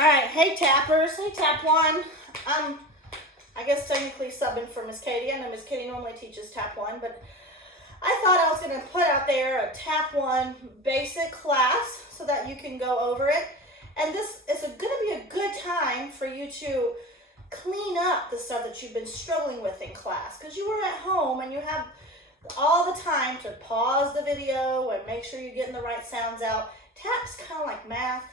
All right, hey tappers, hey tap one. I guess technically subbing for Miss Katie. I know Miss Katie normally teaches tap one, but I thought I was going to put out there a tap one basic class so that you can go over it. And this is going to be a good time for you to clean up the stuff that you've been struggling with in class, because you were at home and you have all the time to pause the video and make sure you're getting the right sounds out. Tap's kind of like math.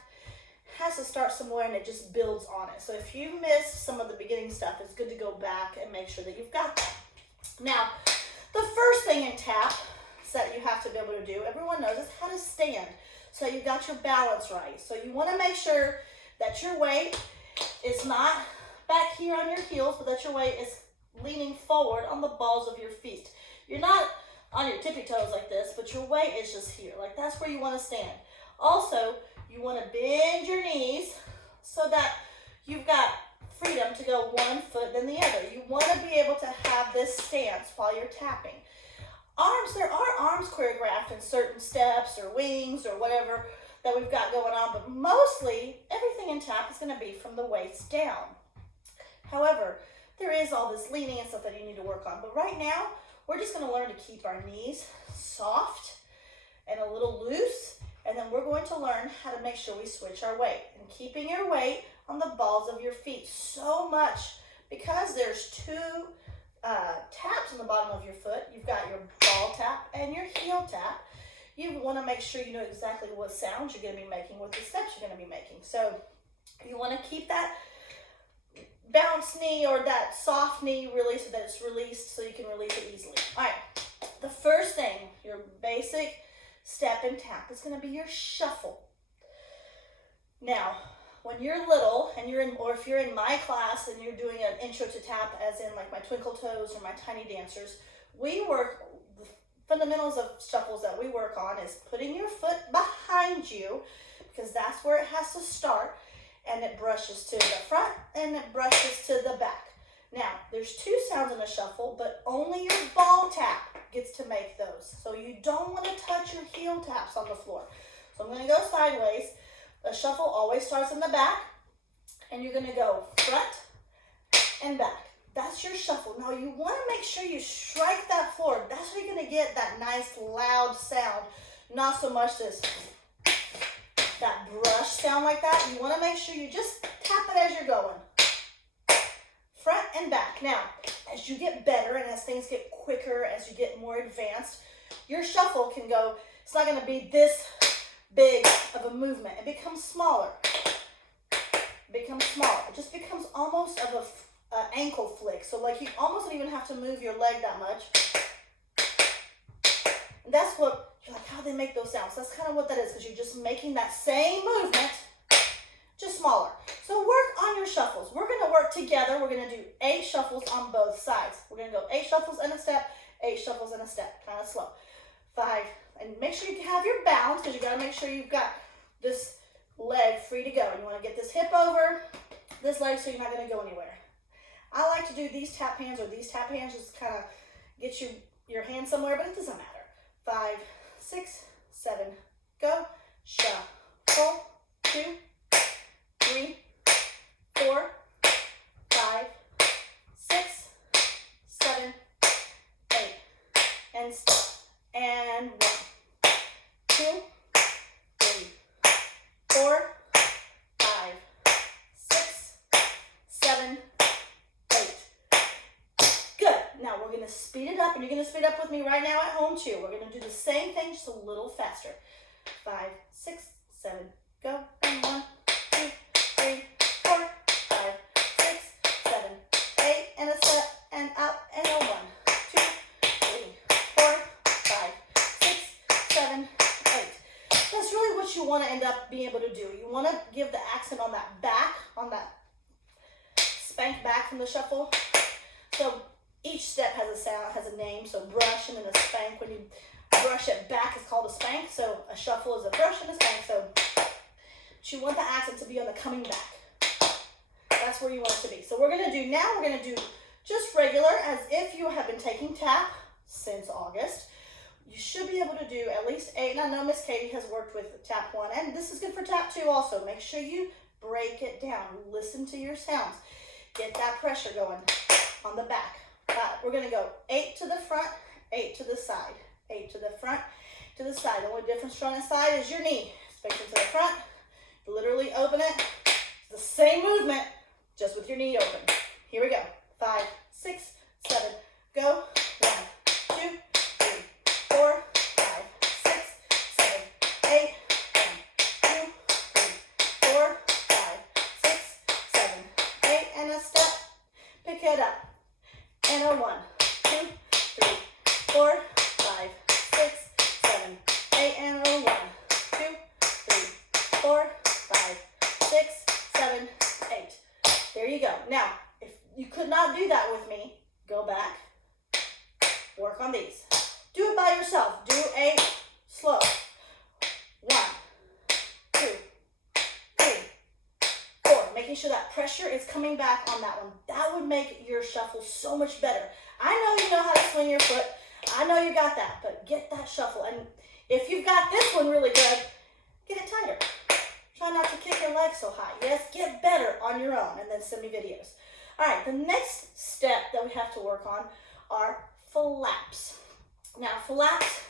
Has to start somewhere and it just builds on it. So if you missed some of the beginning stuff, it's good to go back and make sure that you've got that. Now, the first thing in tap that you have to be able to do, everyone knows, is how to stand. So you got your balance right. So you want to make sure that your weight is not back here on your heels, but that your weight is leaning forward on the balls of your feet. You're not on your tippy toes like this, but your weight is just here. Like that's where you want to stand. Also, you want to bend your knees so that you've got freedom to go one foot then the other. You want to be able to have this stance while you're tapping. Arms, there are arms choreographed in certain steps or wings or whatever that we've got going on, but mostly everything in tap is going to be from the waist down. However, there is all this leaning and stuff that you need to work on, but right now we're just going to learn to keep our knees soft and a little loose. And then we're going to learn how to make sure we switch our weight. And keeping your weight on the balls of your feet so much, because there's two taps on the bottom of your foot. You've got your ball tap and your heel tap. You want to make sure you know exactly what sounds you're going to be making, what the steps you're going to be making. So you want to keep that bounce knee or that soft knee really so that it's released so you can release it easily. All right, the first thing, your basic step and tap is going to be your shuffle. Now, when you're little and you're in, or if you're in my class and you're doing an intro to tap, as in like my Twinkle Toes or my Tiny Dancers, we work, the fundamentals of shuffles that we work on is putting your foot behind you, because that's where it has to start, and it brushes to the front and it brushes to the back. Now, there's two sounds in a shuffle, but only your ball tap gets to make those. So you don't want to touch your heel taps on the floor. So I'm going to go sideways. The shuffle always starts in the back, and you're going to go front and back. That's your shuffle. Now you want to make sure you strike that floor. That's how you're going to get that nice loud sound, not so much this, that brush sound like that. You want to make sure you just tap it as you're going. Front and back. Now, as you get better and as things get quicker, as you get more advanced, your shuffle can go, it's not going to be this big of a movement. It becomes smaller. It becomes smaller. It just becomes almost of an ankle flick. So like you almost don't even have to move your leg that much. And that's what, you're like, how do they make those sounds? That's kind of what that is, because you're just making that same movement, just smaller. So work on your shuffles. We're going to work together. We're going to do 8 shuffles on both sides. We're going to go 8 shuffles and a step, 8 shuffles and a step, kind of slow. 5, and make sure you have your balance, because you got to make sure you've got this leg free to go. And you want to get this hip over this leg so you're not going to go anywhere. I like to do these tap hands or these tap hands, just kind of get your hand somewhere, but it doesn't matter. 5, 6, 7, go. Shuffle. 2, 3, 4, 5, 6, 7, 8, and stop. And 1, 2, 3, 4, 5, 6, 7, 8. Good. Now we're going to speed it up, and you're going to speed up with me right now at home too. We're going to do the same thing, just a little faster. 5, 6, 7, go. And 1, 2, 3, 4, 5, 6, 7, 8, and a step, and up, and a 1, 2, 3, 4, 5, 6, 7, 8. That's really what you want to end up being able to do. You want to give the accent on that back, on that spank back from the shuffle. So each step has a sound, has a name. So brush and then a spank. When you brush it back, it's called a spank. So a shuffle is a brush and a spank. So you want the accent to be on the coming back. That's where you want it to be. So we're going to do just regular, as if you have been taking tap since August. You should be able to do at least 8. And I know Miss Katie has worked with tap 1, and this is good for tap 2 also. Make sure you Break it down. Listen to your sounds. Get that pressure going on the back. We're going to go 8 to the front, 8 to the side, 8 to the front, to the side. The only difference front and side is your knee. Extension to the front. Literally open it. It's the same movement, just with your knee open. Here we go. 5, 6, 7. Go. 1, 2, 3, 4, 5, 6, 7, 8. 1, 2, 3, 4, 5, 6, 7, 8. And a step. Pick it up. And a 1, 2, 3, 4, 5, 6, 7, 8. And a 1, 2, 3, 4, 5, 6, 7, 8. There you go. Now, if you could not do that with me, go back. Work on these. Do it by yourself. Do 8 slow. 1, 2, 3, 4. Making sure that pressure is coming back on that one. That would make your shuffle so much better. I know you know how to swing your foot. I know you got that, but get that shuffle. And if you've got this one really good, get it tighter. Try not to kick your legs so high. Yes, get better on your own and then send me videos. All right, the next step that we have to work on are flaps. Now, flaps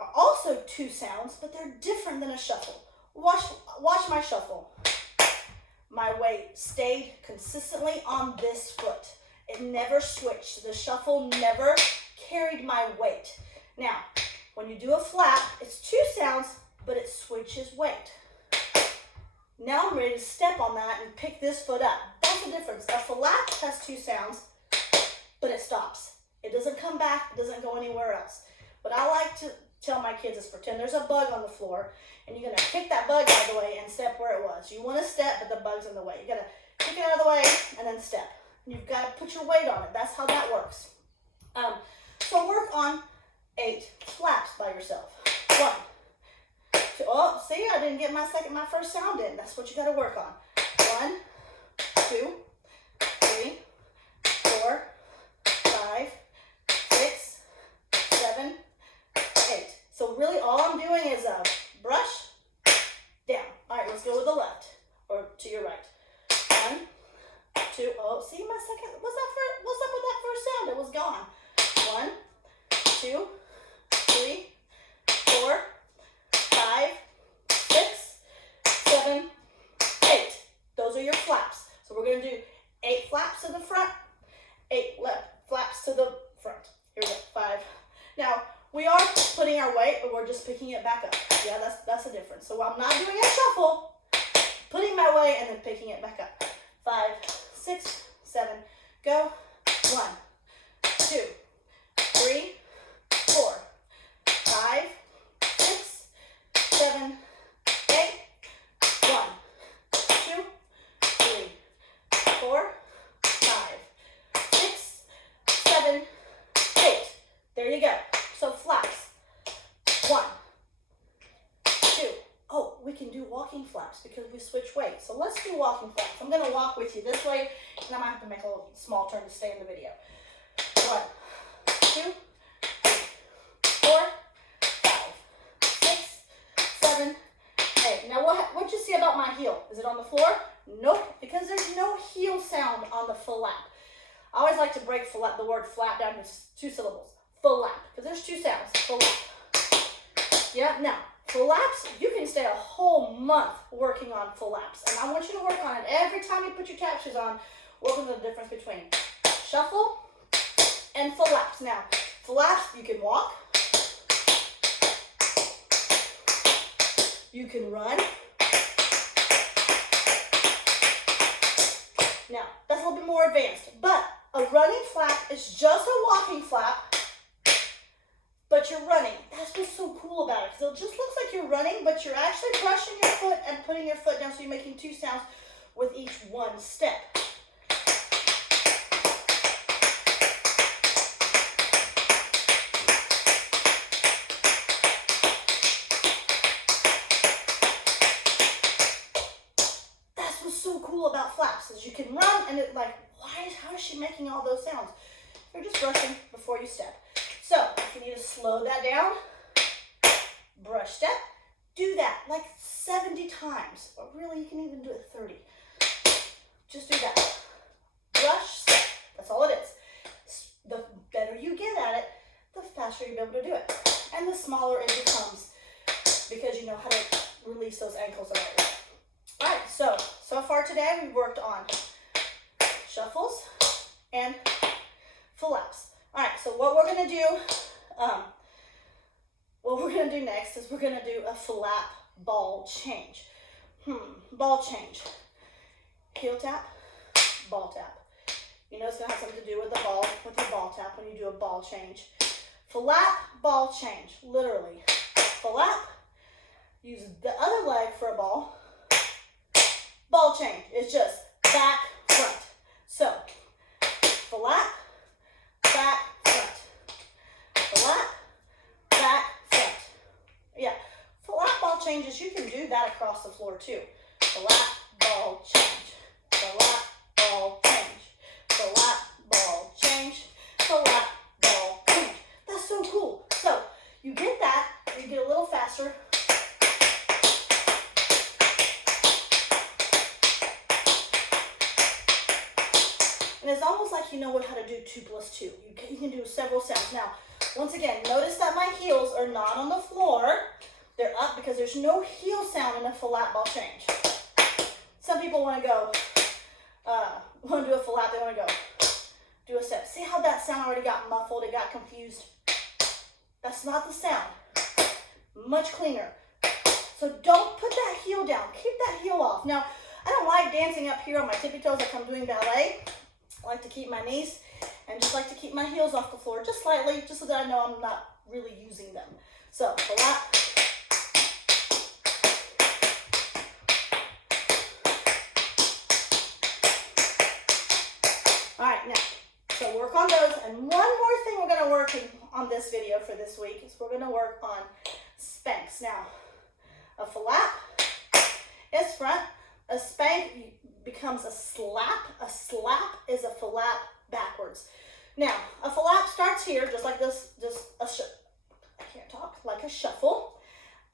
are also 2 sounds, but they're different than a shuffle. Watch my shuffle. My weight stayed consistently on this foot. It never switched. The shuffle never carried my weight. Now, when you do a flap, it's 2 sounds, but it switches weight. Now I'm ready to step on that and pick this foot up. That's the difference. A flap has 2 sounds, but it stops. It doesn't come back. It doesn't go anywhere else. What I like to tell my kids is pretend there's a bug on the floor, and you're going to kick that bug out of the way and step where it was. You want to step, but the bug's in the way. You got to kick it out of the way and then step. You've got to put your weight on it. That's how that works. So work on 8 flaps by yourself. 1, 2, oh, see, I didn't get my first sound in. That's what you got to work on. 1, 2, 3, 4, 5, 6, 7, 8. So really all I'm doing is a brush down. All right, let's go with the left or to your right. 1, 2, oh, see my second, what's up with that first sound? It was gone. 1, 2, 3, 4, 5, 6, 7, 8. Those are your flaps. So we're going to do 8 flaps to the front, 8 flaps to the front. Here we go. 5. Now, we are putting our weight, but we're just picking it back up. Yeah, that's the difference. So I'm not doing a shuffle, putting my weight and then picking it back up. 5, 6, 7, go. 1, 2, 3, 4, 5, 6, 7, 8. 1, 2, 3, 4, 5, 6, 7, 8. There you go. So flaps. 1, 2. Oh, we can do walking flaps because we switch weight. So let's do walking flaps. I'm going to walk with you this way, and I might have to make a little small turn to stay in the video. 1, 2, 3, 4, 5, 6, 7, 8. Now what you see about my heel? Is it on the floor? Nope, because there's no heel sound on the flap. I always like to break the word flap down to 2 syllables. Flap, because there's 2 sounds. Flap. Yeah, now, flaps, you can stay a whole month working on flaps. And I want you to work on it every time you put your tap shoes on. Work on the difference between shuffle and flaps. Now, flaps, you can walk. You can run. Now, that's a little bit more advanced. But a running flap is just a walking flap, but you're running. That's what's so cool about it. So it just looks like you're running, but you're actually brushing your foot and putting your foot down, so you're making 2 sounds with each one step. That's what's so cool about flaps, is you can run and it like, how is she making all those sounds? You're just brushing before you step. So if you need to slow that down, brush step, do that like 70 times, or really you can even do it 30. Just do that. Brush, step. That's all it is. The better you get at it, the faster you'll be able to do it. And the smaller it becomes because you know how to release those ankles the right way. All right, so far today we worked on shuffles and flaps. All right, so what we're gonna do, next is we're gonna do a flap ball change. Ball change. Heel tap, ball tap. You know it's gonna have something to do with the ball, with your ball tap when you do a ball change. Flap, ball change, literally. Flap, use the other leg for a ball. Ball change is just back, front. So, flap, back, front. Flap, back, front. Yeah, flap ball changes, you can do that across the floor too. Flap, ball change. Flap, ball change. Flap, ball change. Flap, ball change. That's so cool. So, you get that, you get a little faster. And it's almost like you know how to do 2 plus 2. You can do several sounds. Now, once again, notice that my heels are not on the floor. They're up because there's no heel sound in a flap ball change. Some people want to go, want to do a flap, they want to go, do a step. See how that sound already got muffled, it got confused? That's not the sound. Much cleaner. So don't put that heel down. Keep that heel off. Now, I don't like dancing up here on my tippy toes like I'm doing ballet. I like to keep my knees and just like to keep my heels off the floor just slightly, just so that I know I'm not really using them. So, flap. All right, now, so work on those. And one more thing we're going to work on this video for this week is we're going to work on spanks. Now, a flap is front. A spank becomes a slap. A slap is a flap backwards. Now, a flap starts here, just like this, I can't talk, like a shuffle.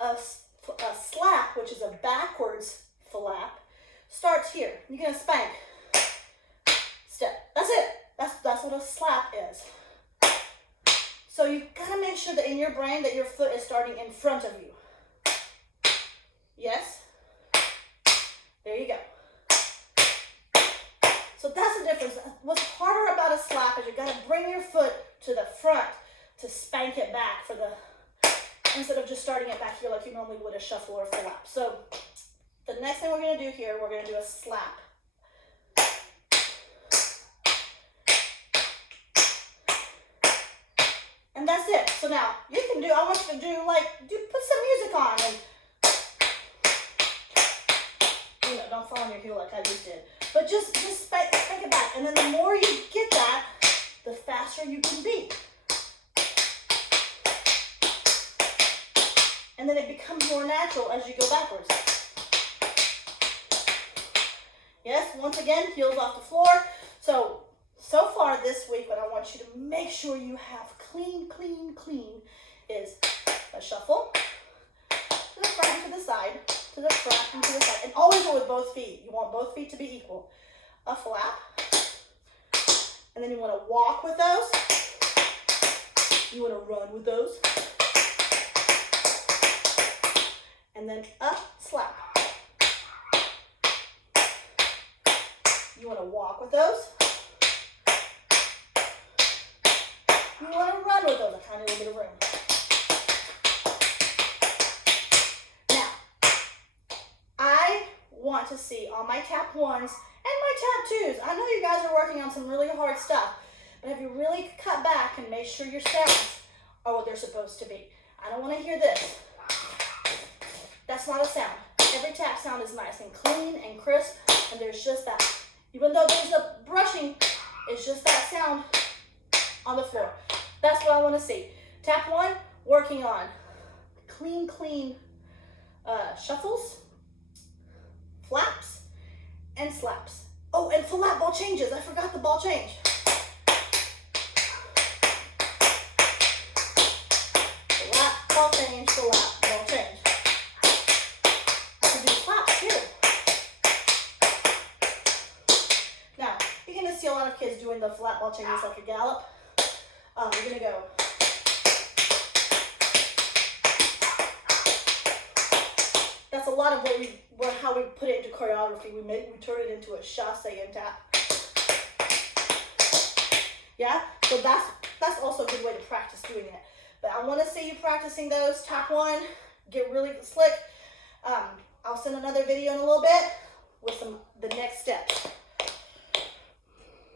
A slap, which is a backwards flap, starts here. You're going to spank. Step. That's it. That's what a slap is. So you've got to make sure that in your brain that your foot is starting in front of you. Yes? There you go. So that's the difference. What's harder about a slap is you've got to bring your foot to the front to spank it back for the, instead of just starting it back here like you normally would a shuffle or a flap. So the next thing we're going to do here, we're going to do a slap. And that's it. So now you can do, I want you to do put some music on and, you know, don't fall on your heel like I just did. But just spank it back. And then the more you get that, the faster you can be. And then it becomes more natural as you go backwards. Yes, once again, heels off the floor. So far this week, what I want you to make sure you have clean is a shuffle to the front and to the side, to the front and to the side. And always go with both feet. You want both feet to be equal. A flap. And then you want to walk with those. You want to run with those. And then up, slap. You want to walk with those. You want to run with those. I kind of need a bit of room. Now, I want to see on my tap ones and my tap twos. I know you guys are working on some really hard stuff, but have you really cut back and made sure your sounds are what they're supposed to be? I don't want to hear this. That's not a sound. Every tap sound is nice and clean and crisp, and there's just that. Even though there's a brushing, it's just that sound on the floor. That's what I want to see. Tap one, working on clean shuffles, flaps, and slaps. Oh, and flap ball changes. I forgot the ball change. Flap, ball change, flap, ball change. kids doing the flat ball Chinese like a gallop. You're gonna go. That's a lot of how we put it into choreography. We turn it into a chasse and tap. Yeah, so that's also a good way to practice doing it. But I want to see you practicing those. Tap one, get really slick. I'll send another video in a little bit with the next steps.